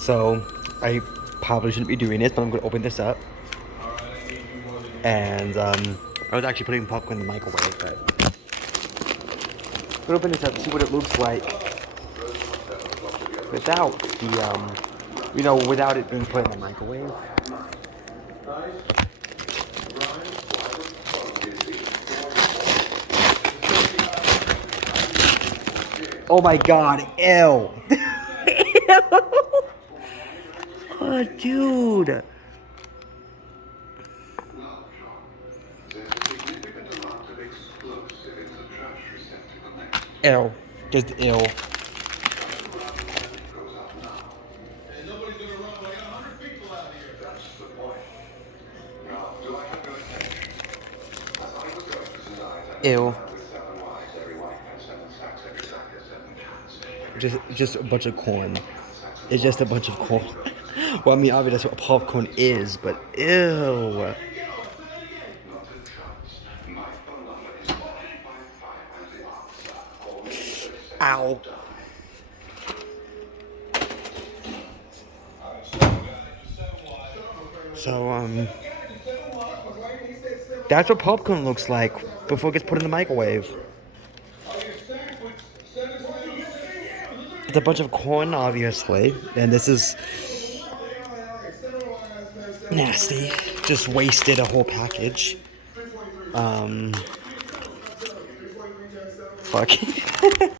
So I probably shouldn't be doing this, but I'm gonna open this up. And I was actually putting popcorn in the microwave, but I'm gonna open this up and see what it looks like without the without it being put in the microwave. Oh my god, ew. Oh, dude. Ew. Just ew. Ew. Just a bunch of corn. It's just a bunch of corn. Well, I mean, obviously that's what popcorn is, but ew. Ow. So, that's what popcorn looks like before it gets put in the microwave. It's a bunch of corn, obviously, and this is nasty. Just wasted a whole package. Fuck.